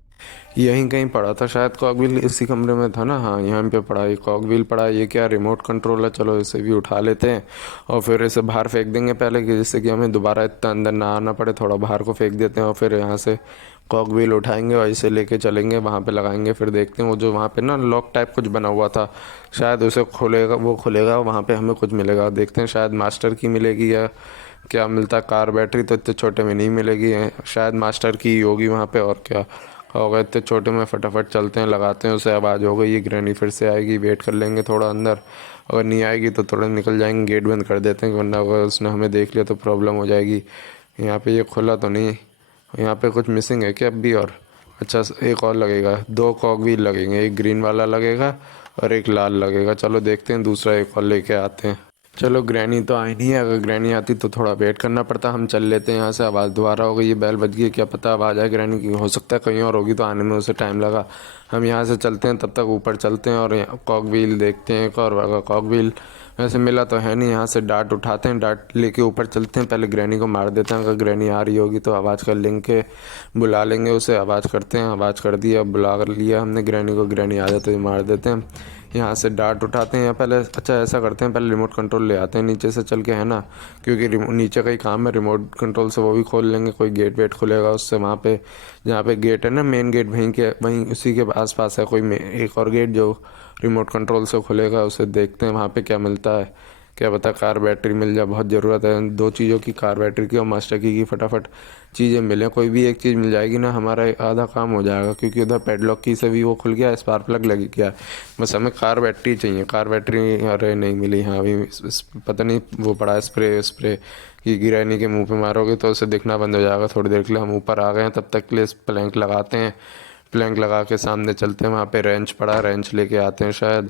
यहीं कहीं पड़ा था शायद कॉक व्हील, इसी कमरे में था ना, हाँ यहाँ पे पड़ा, ये कॉक व्हील पड़ा है। ये क्या रिमोट कंट्रोल है, चलो इसे भी उठा लेते हैं और फिर इसे बाहर फेंक देंगे पहले, कि जिससे कि हमें दोबारा इतना अंदर ना आना पड़े। थोड़ा बाहर को फेंक देते हैं और फिर यहाँ से कॉक व्हील उठाएंगे और इसे लेके चलेंगे, वहाँ पे लगाएंगे। फिर देखते हैं वो जो वहाँ पे ना लॉक टाइप कुछ बना हुआ था, शायद उसे खोलेगा, वो खुलेगा, वहाँ पे हमें कुछ मिलेगा। देखते हैं शायद मास्टर की मिलेगी या क्या मिलता है। कार बैटरी तो इतने छोटे में नहीं मिलेगी, शायद मास्टर की होगी वहाँ पे, और क्या होगा इतने छोटे में। फटाफट चलते हैं, लगाते हैं उसे। आवाज़ हो गई, ये ग्रैनी फिर से आएगी, वेट कर लेंगे थोड़ा अंदर, अगर नहीं आएगी तो थोड़ा निकल जाएंगे, गेट बंद कर देते हैं, वरना अगर उसने हमें देख लिया तो प्रॉब्लम हो जाएगी। यहाँ पे ये खुला तो नहीं, यहाँ पे कुछ मिसिंग है क्या अब भी? और अच्छा एक और लगेगा, 2 कॉक व्हील लगेंगे, एक ग्रीन वाला लगेगा और एक लाल लगेगा। चलो देखते हैं, दूसरा एक और लेके आते हैं। चलो ग्रैनी तो आई नहीं है, अगर ग्रैनी आती तो थोड़ा वेट करना पड़ता। हम चल लेते हैं यहाँ से। आवाज़ दोबारा हो गई, ये बैल बज गई, क्या पता आवाज़ आए ग्रैनी की, हो सकता है कहीं और होगी तो आने में उसे टाइम लगा। हम यहाँ से चलते हैं, तब तक ऊपर चलते हैं और कॉक व्हील देखते हैं एक और। कॉक व्हील वैसे मिला तो है नहीं, यहाँ से डार्ट उठाते हैं, डार्ट लेके ऊपर चलते हैं, पहले ग्रैनी को मार देते हैं। अगर ग्रैनी आ रही होगी तो आवाज़ कर लेंगे, बुला लेंगे उसे। आवाज़ करते हैं, आवाज़ कर दिया, बुला कर लिया हमने ग्रैनी को। ग्रैनी आ जाते तो मार देते हैं। यहाँ से डार्ट उठाते हैं या पहले, अच्छा ऐसा करते हैं, पहले रिमोट कंट्रोल ले आते हैं नीचे से चल के, है ना, क्योंकि नीचे का ही काम है। रिमोट कंट्रोल से वो भी खोल लेंगे, कोई गेट वेट खुलेगा उससे। वहाँ पे जहाँ पे गेट है ना, मेन गेट, वहीं उसी के आसपास है कोई एक और गेट जो रिमोट कंट्रोल से खुलेगा, उसे देखते हैं वहाँ पे क्या मिलता है। क्या पता कार बैटरी मिल जाए, बहुत ज़रूरत है 2 चीज़ों की, कार बैटरी की और मास्टर की फटाफट चीज़ें मिलें। कोई भी एक चीज़ मिल जाएगी ना, हमारा आधा काम हो जाएगा, क्योंकि उधर पैडलॉक की से भी वो खुल गया, स्पार्क प्लग लग गया। बस हमें कार बैटरी चाहिए, कार बैटरी अरे नहीं मिली। हाँ अभी पता नहीं वो पड़ा है स्प्रे की, गिरानी के मुँह पे मारोगे तो उसे दिखना बंद हो जाएगा थोड़ी देर के लिए। हम ऊपर आ गए हैं, तब तक के लिए प्लैंक लगाते हैं। प्लैंक लगा के सामने चलते हैं, वहाँ पे रेंच पड़ा, रेंच लेके आते हैं शायद।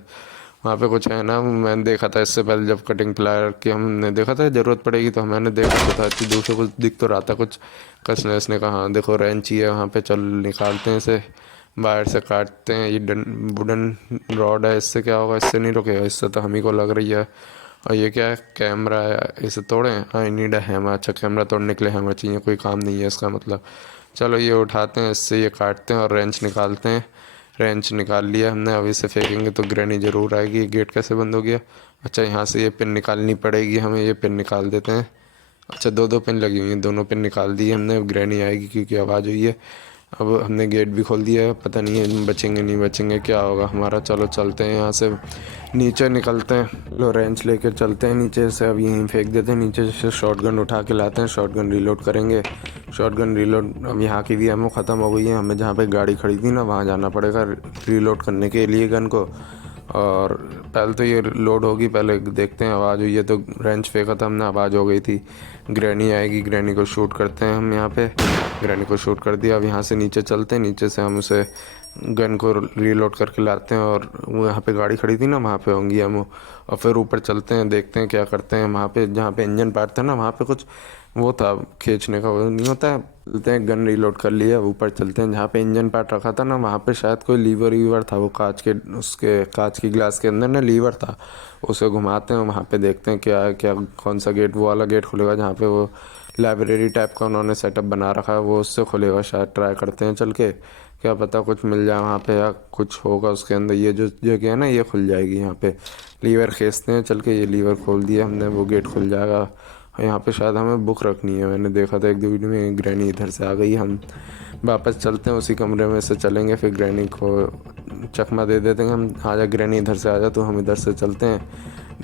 वहाँ पे कुछ है ना, मैंने देखा था इससे पहले जब कटिंग प्लायर की हमने देखा था ज़रूरत पड़ेगी तो मैंने देखा तो था, इतनी दूर से कुछ दिख तो रहा था कुछ कसने उसने कहा। हाँ देखो रेंच ही है वहाँ पे, चल निकालते हैं इसे, बाहर से काटते हैं। ये वुडन रॉड है, इससे क्या होगा, इससे नहीं रुकेगा, इससे तो हम ही को लग रही है। और ये क्या है, कैमरा है, इसे तोड़ें। आई नीड अ हैमर, अच्छा कैमरा तोड़ने के लिए हैमर चाहिए, कोई काम नहीं है इसका मतलब। चलो ये उठाते हैं, इससे ये काटते हैं और रेंच निकालते हैं। रेंच निकाल लिया हमने, अब इसे फेंकेंगे तो ग्रैनी ज़रूर आएगी। गेट कैसे बंद हो गया, अच्छा यहाँ से ये पिन निकालनी पड़ेगी हमें, ये पिन निकाल देते हैं। अच्छा दो दो पिन लगी हुई हैं, दोनों पिन निकाल दी हमने। अब ग्रैनी आएगी क्योंकि आवाज़ हुई है। अब हमने गेट भी खोल दिया है, पता नहीं है बचेंगे नहीं बचेंगे क्या होगा हमारा। चलो चलते हैं यहाँ से, नीचे निकलते हैं। लो रेंच लेकर चलते हैं नीचे से, अब यहीं फेंक देते हैं। नीचे से शॉटगन उठा के लाते हैं, शॉटगन रीलोड करेंगे। शॉटगन रीलोड, अब यहाँ की भी एमो ख़त्म हो गई है, हमें जहाँ पे गाड़ी खड़ी थी ना वहाँ जाना पड़ेगा रीलोड करने के लिए गन को। और पहले तो ये लोड होगी, पहले देखते हैं। आवाज़ हुई है तो रेंच फेंका था हमने, आवाज़ हो गई थी। ग्रैनी आएगी, ग्रैनी को शूट करते हैं हम यहाँ पे। ग्रैनी को शूट कर दिया, अब यहाँ से नीचे चलते हैं, नीचे से हम उसे गन को रीलोड करके लाते हैं। और वहाँ पे गाड़ी खड़ी थी ना वहाँ पे होंगी हम, और फिर ऊपर चलते हैं, देखते हैं क्या करते हैं। वहाँ पे जहाँ पे इंजन पार्ट था ना वहाँ पे कुछ वो था खींचने का, वो नहीं होता है। चलते हैं, गन रीलोड कर लिया, ऊपर चलते हैं। जहाँ पे इंजन पार्ट रखा था ना वहाँ पे शायद कोई लीवर वीवर था, वो कांच के, उसके कांच की ग्लास के अंदर ना लीवर था, उसे घुमाते हैं। वहाँ पे देखते हैं क्या क्या कौन सा गेट, वो वाला गेट खुलेगा जहाँ पे वो लाइब्रेरी टाइप का उन्होंने सेटअप बना रखा है, वो उससे खुलेगा शायद। ट्राई करते हैं चल के, क्या पता कुछ मिल जाए वहाँ पे या कुछ होगा उसके अंदर। ये जो जगह है ना ये खुल जाएगी यहाँ पे। लीवर खींचते हैं चल के, ये लीवर खोल दिया हमने, वो गेट खुल जाएगा। यहाँ पे शायद हमें बुक रखनी है, मैंने देखा था एक दो वीडियो में। ग्रैनी इधर से आ गई, हम वापस चलते हैं, उसी कमरे में से चलेंगे। फिर ग्रैनी को चकमा दे देते हैं हम, आजा ग्रैनी इधर से आजा, तो हम इधर से चलते हैं।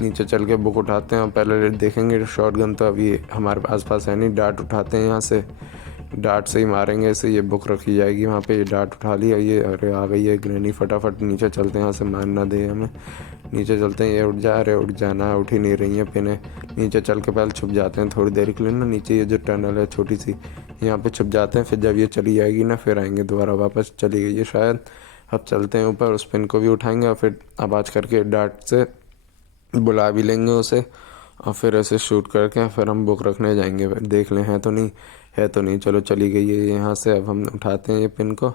नीचे चल के बुक उठाते हैं, पहले देखेंगे। शॉटगन तो अभी हमारे आसपास है नहीं, डार्ट उठाते हैं यहाँ से, डार्ट से ही मारेंगे इसे। ये बुक रखी जाएगी वहाँ पे, ये डार्ट उठा लिया, ये अरे आ गई है ग्रैनी। फटाफट नीचे चलते हैं, यहाँ से मार ना दे हमें। नीचे चलते हैं, ये उठ जा, अरे उठ जाना, उठ ही नहीं रही है पिने। नीचे चल के पहले छुप जाते हैं थोड़ी देर के लिए ना, नीचे ये जो टनल है छोटी सी, यहाँ पे छुप जाते हैं। फिर जब ये चली जाएगी ना फिर आएंगे दोबारा वापस, चली गई है शायद। अब चलते हैं ऊपर, उस पिन को भी उठाएंगे और फिर आवाज़ करके डार्ट से बुला भी लेंगे उसे। और फिर ऐसे शूट करके फिर हम बुक रखने जाएंगे, देख लें है तो नहीं, है तो नहीं। चलो चली गई है यहाँ से। अब हम उठाते हैं ये पिन को,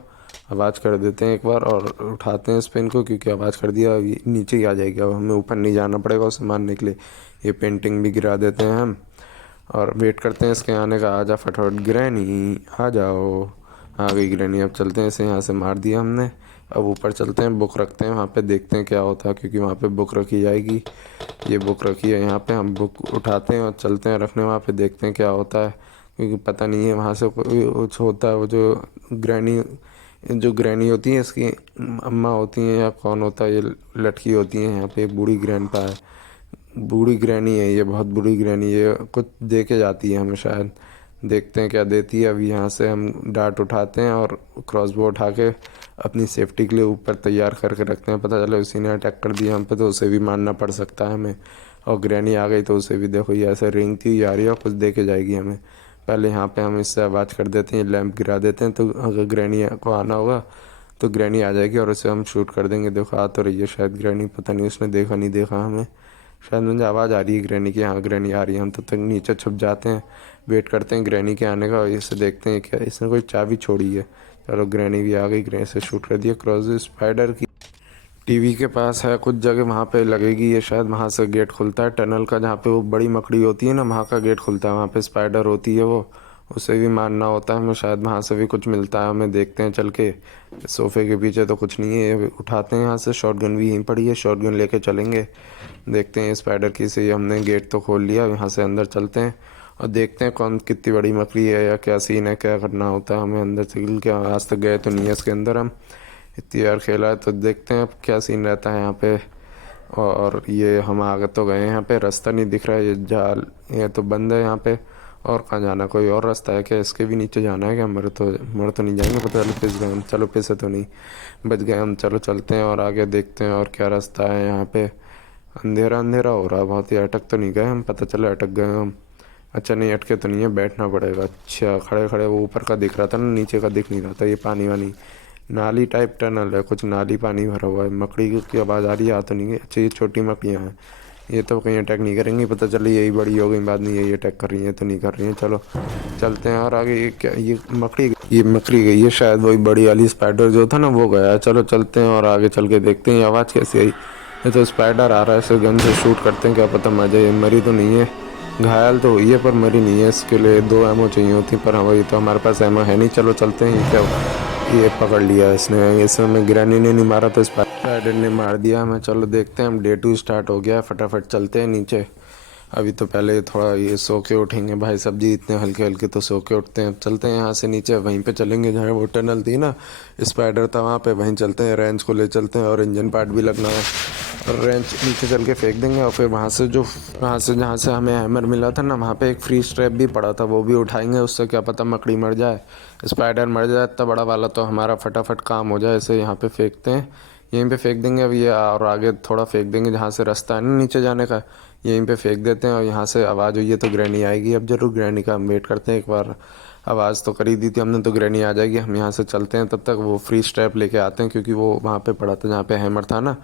आवाज़ कर देते हैं एक बार और उठाते हैं इस पिन को, क्योंकि आवाज़ कर दिया अभी नीचे ही आ जाएगी। अब हमें ऊपर नहीं जाना पड़ेगा उसे मारने के लिए। ये पेंटिंग भी गिरा देते हैं हम और वेट करते हैं इसके आने का। आजा फटाफट ग्रैनी, आ जाओ। आ गई ग्रैनी, अब चलते हैं, इसे यहाँ से मार दिया हमने। अब ऊपर चलते हैं, बुक रखते हैं वहाँ पे, देखते हैं क्या होता है, क्योंकि वहाँ पे बुक रखी जाएगी। ये बुक रखी है यहाँ पे, हम बुक उठाते हैं और चलते हैं रखने वहाँ पे, देखते हैं क्या होता है। क्योंकि पता नहीं है वहाँ से कुछ होता है। वो जो ग्रैनी होती है इसकी अम्मा होती हैं या कौन होता है, ये लटकी होती हैं यहाँ पे। एक बूढ़ी ग्रैंडपा है, बूढ़ी ग्रैनी है ये, बहुत बूढ़ी ग्रैनी। ये कुछ दे के जाती है हमें शायद, देखते हैं क्या देती है। अभी यहाँ से हम डार्ट उठाते हैं और क्रॉसबो उठा के अपनी सेफ्टी के लिए ऊपर तैयार करके रखते हैं। पता चले उसी ने अटैक कर दिया हम पे तो उसे भी मारना पड़ सकता है हमें। और ग्रैनी आ गई तो उसे भी देखो, ये ऐसे रेंगती हुई आ रही है और कुछ दे के जाएगी हमें। पहले यहाँ पे हम इससे आवाज़ कर देते हैं, लैंप गिरा देते हैं, तो अगर ग्रैनी को आना होगा तो ग्रैनी आ जाएगी और उसे हम शूट कर देंगे। देखो आ तो रही है शायद ग्रैनी, पता नहीं उसने देखा नहीं देखा हमें। शायद मुझे आवाज़ आ रही है ग्रैनी की, हाँ ग्रैनी आ रही है। हम तब तक नीचे छुप जाते हैं, वेट करते हैं ग्रैनी के आने का। और इसे देखते हैं क्या इसने कोई चाबी छोड़ी है। चलो ग्रैनी भी आ गई, ग्रैनी से शूट कर दिया। क्रॉस स्पाइडर की टीवी के पास है कुछ जगह, वहाँ पे लगेगी ये शायद। वहाँ से गेट खुलता है टनल का, जहाँ पे वो बड़ी मकड़ी होती है ना वहाँ का गेट खुलता है। वहाँ पे स्पाइडर होती है वो, उसे भी मारना होता है हमें शायद। वहाँ से भी कुछ मिलता है हमें, देखते हैं चल के। सोफे के पीछे तो कुछ नहीं है, ये उठाते हैं यहाँ से। शॉटगन भी यहीं पड़ी है, शॉटगन लेके चलेंगे। देखते हैं स्पाइडर की से, हमने गेट तो खोल लिया, यहाँ से अंदर चलते हैं और देखते हैं कौन कितनी बड़ी मकड़ी है या क्या सीन है, क्या करना होता है हमें अंदर से। क्या आज तक गए तो नहीं है इसके अंदर हम, इतनी बार खेला है तो देखते हैं अब क्या सीन रहता है यहाँ पे। और ये हम आगे तो गए, यहाँ पे रास्ता नहीं दिख रहा है, ये जाल ये तो बंद है यहाँ पे। और कहाँ जाना, कोई और रास्ता है क्या, इसके भी नीचे जाना है क्या? मर तो नहीं जाएंगे, पता चलो पिस गए हम। चलो पिसे तो नहीं, बच गए हम। चलो चलते हैं और आगे देखते हैं और क्या रास्ता है यहाँ पे। अंधेरा अंधेरा हो रहा है बहुत ही, अटक तो नहीं गए हम? पता चला अटक गए हम। अच्छा नहीं अटके तो नहीं है, बैठना पड़ेगा। अच्छा खड़े खड़े वो ऊपर का दिख रहा था ना, नीचे का दिख नहीं रहा था। ये पानी वानी नाली टाइप टनल है, कुछ नाली पानी भरा हुआ है। मकड़ी की आवाज़ आ रही है, आ तो नहीं है। अच्छा ये छोटी मकड़ियाँ हैं, ये तो कहीं अटैक नहीं करेंगी, पता चली यही बड़ी हो गई बाद में यही अटैक कर रही हैं, तो नहीं कर रही हैं। चलो चलते हैं और आगे। ये क्या, ये मकड़ी गई है शायद, वही बड़ी वाली स्पाइडर जो था ना वो गया है। चलो चलते हैं और आगे चल के देखते हैं ये आवाज़ कैसी आई। ये तो स्पाइडर आ रहा है, इसे गन से शूट करते हैं, क्या पता मर जाए। मरी तो नहीं है, घायल तो हुई है पर मरी नहीं है। इसके लिए 2 एमओ चाहिए होती, पर वही तो हमारे पास एमओ है नहीं। चलो चलते हैं। ये क्या, ये पकड़ लिया इसने, इसमें ग्रैनी ने नहीं मारा तो स्पाइडर ने मार दिया हमें। चलो देखते हैं, हम डे 2 स्टार्ट हो गया, फटाफट चलते हैं नीचे। अभी तो पहले थोड़ा ये सो के उठेंगे, भाई सब्जी इतने हल्के हल्के तो सो के उठते हैं। चलते हैं यहाँ से नीचे, वहीं पे चलेंगे जहाँ वो टनल थी ना, स्पाइडर था वहाँ पे, वहीं चलते हैं। रेंच को ले चलते हैं और इंजन पार्ट भी लगना है, और रेंच नीचे चल के फेंक देंगे। और फिर वहाँ से जहाँ से हमें हैमर मिला था ना, वहाँ पे एक फ्री स्ट्रैप भी पड़ा था, वो भी उठाएंगे। उससे क्या पता मकड़ी मर जाए, स्पाइडर मर जाए इतना बड़ा वाला, तो हमारा फटाफट काम हो जाए। इसे यहाँ पे फेंकते हैं, यहीं पे फेंक देंगे अब ये, और आगे थोड़ा फेंक देंगे जहाँ से रास्ता है ना नीचे जाने का, यहीं पे फेंक देते हैं। और यहाँ से आवाज़ हुई है तो ग्रैनी आएगी अब जरूर। ग्रैनी का हम वेट करते हैं, एक बार आवाज़ तो कर ही दी थी हमने, तो ग्रैनी आ जाएगी। हम यहाँ से चलते हैं, तब तक वो फ्री स्ट्रैप लेके आते हैं, क्योंकि वो वहाँ पे पड़ा था जहाँ पे हैमर था ना,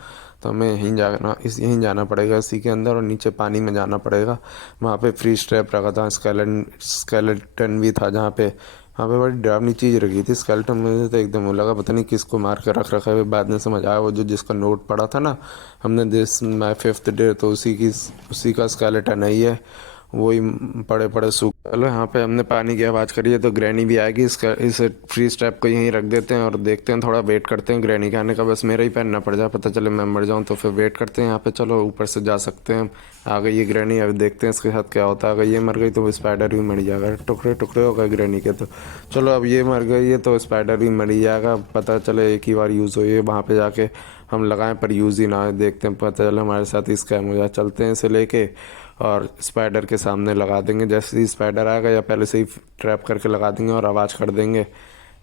तो हमें यहीं जाना पड़ेगा इसी के अंदर, और नीचे पानी में जाना पड़ेगा। वहाँ पे फ्री स्ट्रैप रखा था, स्केलेटन भी था जहाँ पे, वहाँ पे बड़ी डरावनी चीज़ रखी थी स्केलेटन। मुझे तो एकदम वो लगा पता नहीं किसको मार कर रख रखा है। बाद में समझ आया वो जो जिसका नोट पड़ा था ना हमने, दिस माई 5th डे, तो उसी का स्केलेटन है ये, वही पड़े पड़े सूख। चलो यहाँ पे हमने पानी की आवाज़ करी है तो ग्रैनी भी आएगी। इस फ्री स्ट्रैप को यहीं रख देते हैं और देखते हैं, थोड़ा वेट करते हैं ग्रैनी के आने का। बस मेरा ही पहनना पड़ जाए, पता चले मैं मर जाऊँ, तो फिर वेट करते हैं यहाँ पे। चलो ऊपर से जा सकते हैं हम। आ गई ये ग्रैनी, अब देखते हैं इसके साथ क्या होता है। अगर ये मर गई तो स्पाइडर भी मर जाएगा, टुकड़े टुकड़े हो गए ग्रैनी के। तो चलो अब ये मर गई है तो स्पाइडर भी मर ही जाएगा, पता चले एक ही बार यूज़ हो, ये वहाँ पे जाके हम लगाएं पर यूज़ ही ना हो। देखते हैं, पता चले हमारे साथ ही स्कैम हो जाए। चलते हैं इसे लेके और स्पाइडर के सामने लगा देंगे। जैसे ही स्पाइडर आएगा या पहले से ही ट्रैप करके लगा देंगे और आवाज़ कर देंगे।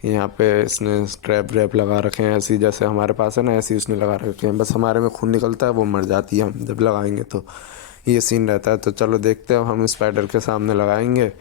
यहाँ पे इसने ट्रैप व्रैप लगा रखे हैं, ऐसी जैसे हमारे पास है ना, ऐसी उसने लगा रखे हैं। बस हमारे में खून निकलता है, वो मर जाती है हम जब लगाएंगे, तो ये सीन रहता है। तो चलो देखते हैं, हम स्पाइडर के सामने लगाएंगे,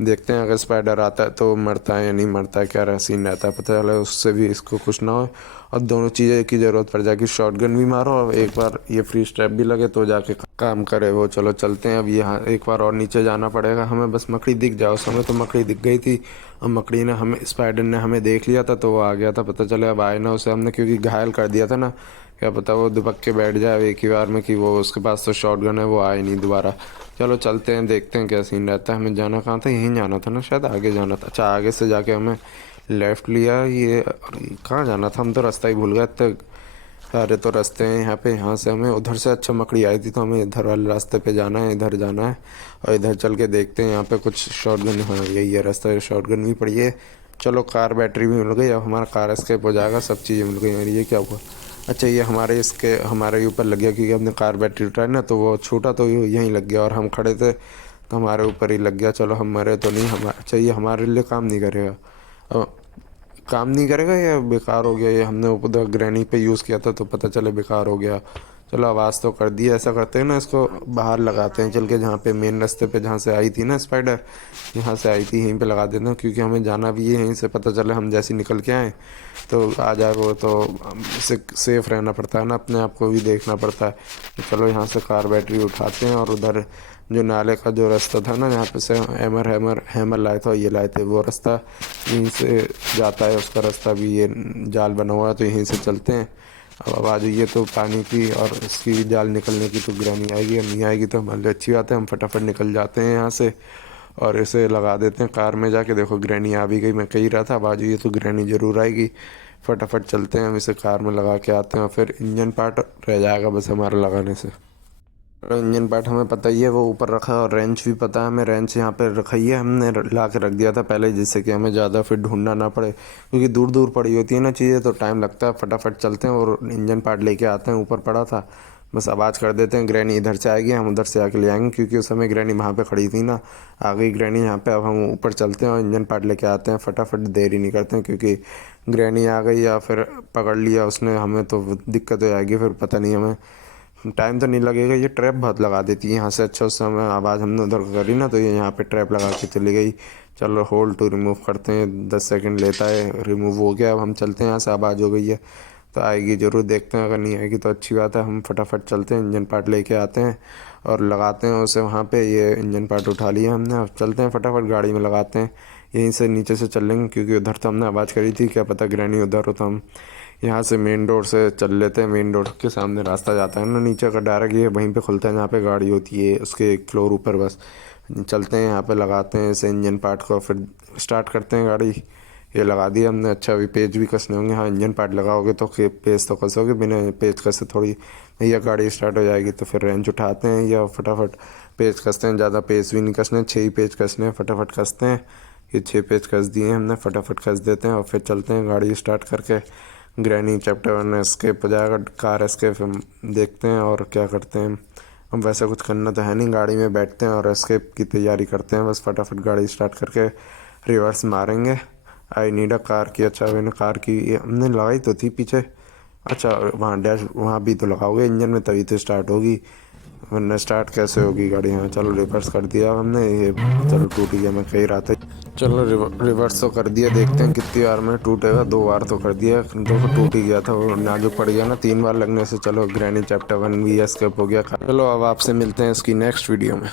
देखते हैं अगर स्पाइडर आता है तो मरता है या नहीं मरता है, क्या सीन रहता है, पता चले उससे भी इसको कुछ ना हो। और दोनों चीज़ें की ज़रूरत पड़ जाएगी, शॉटगन भी मारो और एक बार ये फ्री स्ट्रैप भी लगे तो जाके काम करे वो। चलो चलते हैं अब। यहाँ एक बार और नीचे जाना पड़ेगा हमें, बस मकड़ी दिख जाओ। उस समय तो मकड़ी दिख गई थी और मकड़ी ने हमें, स्पाइडर ने हमें देख लिया था तो वो आ गया था। पता चले अब आए ना उसे हमने, क्योंकि घायल कर दिया था ना, क्या पता वो दुबक के बैठ जाए एक ही बार में, कि वो उसके पास तो शॉटगन है, वो आए नहीं दोबारा। चलो चलते हैं, देखते हैं क्या सीन रहता है। हमें जाना कहाँ था, यहीं जाना था ना शायद, आगे जाना था। अच्छा आगे से जाके हमें लेफ़्ट लिया, ये कहाँ जाना था, हम तो रास्ता ही भूल गए तक। सारे तो रास्ते हैं यहाँ पे, यहाँ से हमें उधर से, अच्छा मकड़ी आई थी तो हमें इधर वाले रास्ते पे जाना है, इधर जाना है। और इधर चल के देखते हैं यहाँ पे कुछ शॉटगन, हाँ यही है रास्ता, शॉटगन भी पड़ी है। चलो कार बैटरी भी मिल गई, अब हमारा कार एस्केप हो जाएगा, सब चीज़ें मिल गई। और ये क्या हुआ, अच्छा ये हमारे ऊपर लग गया, क्योंकि हमने कार बैटरी उठाई ना, तो वो छोटा तो यहीं लग गया और हम खड़े थे तो हमारे ऊपर ही लग गया। चलो हम मरे तो नहीं, हमारा, अच्छा ये हमारे लिए काम नहीं करेगा, काम नहीं करेगा या बेकार हो गया ये, हमने उधर ग्रैनी पे यूज़ किया था तो पता चले बेकार हो गया। चलो आवाज़ तो कर दी, ऐसा करते हैं ना, इसको बाहर लगाते हैं चल के, जहाँ पे मेन रास्ते पे जहाँ से आई थी ना स्पाइडर, यहाँ से आई थी यहीं पे लगा देना, क्योंकि हमें जाना भी है यहीं से। पता चले हम जैसे निकल के आए तो आ जाए वो, तो इससे सेफ रहना पड़ता है ना, अपने आप को भी देखना पड़ता है। तो चलो यहाँ से कार बैटरी उठाते हैं और उधर जो नाले का जो रास्ता था ना, यहाँ पे से हैमर लाए थे, ये लाए थे, वो रास्ता यहीं से जाता है, उसका रास्ता भी ये जाल बना हुआ है तो यहीं से चलते हैं। अब आवाज़ हुई है तो पानी की और इसकी जाल निकलने की, तो ग्रैनी आएगी, अब नहीं आएगी तो हमारे लिए अच्छी बात है, हम फटाफट निकल जाते हैं यहाँ से और इसे लगा देते हैं कार में जाके। देखो ग्रैनी आ भी गई, मैं कही रहा था आवाज़ हुई है तो ग्रैनी ज़रूर आएगी। फटाफट चलते हैं, हम इसे कार में लगा के आते हैं और फिर इंजन पार्ट रह जाएगा बस हमारा लगाने से। इंजन पार्ट हमें पता ही है, वो ऊपर रखा है, और रेंच भी पता है हमें, रेंच यहाँ पे रखी है, हमने ला के रख दिया था पहले, जिससे कि हमें ज़्यादा फिर ढूंढना ना पड़े, क्योंकि दूर दूर पड़ी होती है ना चीज़ें तो टाइम लगता है। फटाफट चलते हैं और इंजन पार्ट लेके आते हैं, ऊपर पड़ा था, बस आवाज़ कर देते हैं, ग्रैनी इधर से आएगी, हम उधर से आके ले आएंगे, क्योंकि उस समय ग्रैनी वहाँ पे खड़ी थी ना, आ गई ग्रैनी यहाँ पे। अब हम ऊपर चलते हैं और इंजन पार्ट लेके आते हैं, फटाफट देरी नहीं करते हैं, क्योंकि ग्रैनी आ गई या फिर पकड़ लिया उसने हमें तो दिक्कत हो जाएगी, फिर पता नहीं हमें, टाइम तो नहीं लगेगा। ये ट्रैप बहुत लगा देती है यहाँ से, अच्छा उस समय आवाज़ हमने उधर करी ना तो ये यहाँ पे ट्रैप लगा के चली गई, चलो होल्ड टू रिमूव करते हैं, 10 सेकंड लेता है, रिमूव हो गया। अब हम चलते हैं, यहाँ से आवाज़ हो गई है तो आएगी ज़रूर, देखते हैं। अगर नहीं आएगी तो अच्छी बात है, हम फटाफट चलते हैं, इंजन पार्ट लेके आते हैं और लगाते हैं उसे वहाँ पे। ये इंजन पार्ट उठा लिया हमने, अब चलते हैं फटाफट गाड़ी में लगाते हैं। यहीं से नीचे से चल लेंगे क्योंकि उधर तो हमने आवाज़ करी थी, क्या पता ग्रैनी उधर हो। तो हम यहाँ से मेन डोर से चल लेते हैं। मेन डोर के सामने रास्ता जाता है ना नीचे का, डायरेक्ट ये वहीं पे खुलता है जहाँ पे गाड़ी होती है, उसके एक फ्लोर ऊपर। बस चलते हैं यहाँ पे, लगाते हैं इसे इंजन पार्ट को, फिर स्टार्ट करते हैं गाड़ी। ये लगा दिया हमने। अच्छा अभी पेज भी कसने होंगे। हाँ, इंजन पार्ट लगाओगे तो पेज तो कसोगे, बिना पेज कसे थोड़ी भैया गाड़ी स्टार्ट हो जाएगी। तो फिर रेंच उठाते हैं या फटाफट पेज कसते हैं। ज़्यादा पेज भी नहीं कसने, 6 ही पेज कसने हैं, फटाफट कसते हैं। ये 6 पेज कस दिए हमने, फटाफट कस देते हैं और फिर चलते हैं गाड़ी स्टार्ट करके। ग्रैनी चैप्टर 1 एस्केप हो जाएगा, कार एस्केप हम देखते हैं और क्या करते हैं। हम वैसा कुछ करना तो है नहीं, गाड़ी में बैठते हैं और एस्केप की तैयारी करते हैं। बस फटाफट गाड़ी स्टार्ट करके रिवर्स मारेंगे। आई नीड अ कार की। अच्छा मैंने कार की ये हमने लगाई तो थी पीछे। अच्छा वहाँ डैश वहाँ भी तो लगाओगे इंजन में, तभी तो स्टार्ट होगी, वरना स्टार्ट कैसे होगी गाड़ी। हाँ चलो रिवर्स कर दिया हमने, ये चलो टूट गया, मैं कह रहा था। चलो रिवर्स तो कर दिया, देखते हैं कितनी बार में टूटेगा। 2 बार तो कर दिया, तो टूट ही गया था वो, नाजुक पड़ गया ना 3 बार लगने से। चलो ग्रैनी चैप्टर 1 भी एस्केप हो गया। चलो अब आपसे मिलते हैं इसकी नेक्स्ट वीडियो में।